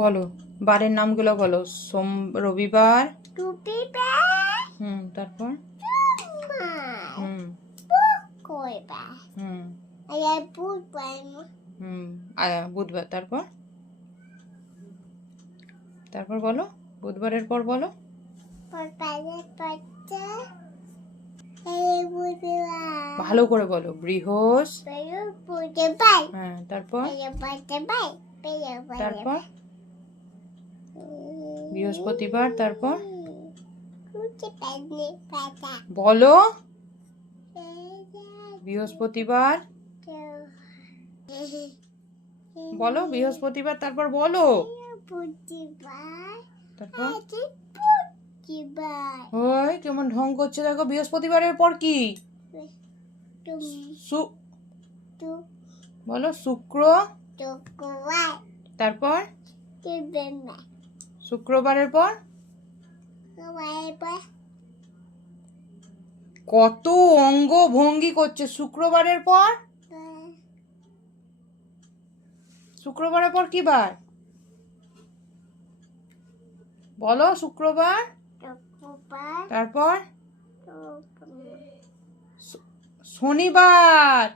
বলো বারের নামগুলো বলো। রবিবার, তারপর বুধবার, তারপর তারপর বলো বুধবারের পর বলো। ভালো করে বলো। তারপর তারপর বৃহস্পতিবার, তারপর বলো বৃহস্পতিবার, বলো বৃহস্পতিবার, তারপর বলো তারপর ওই কেমন ঢং করছে দেখো। বৃহস্পতিবারের পর কি বলো? শুক্র, তারপর শুক্রবারের পর কত অঙ্গ ভঙ্গি করছে। শুক্রবারের পর শুক্রবারের পর কি বার বলো? শুক্রবার, তারপর শনিবার।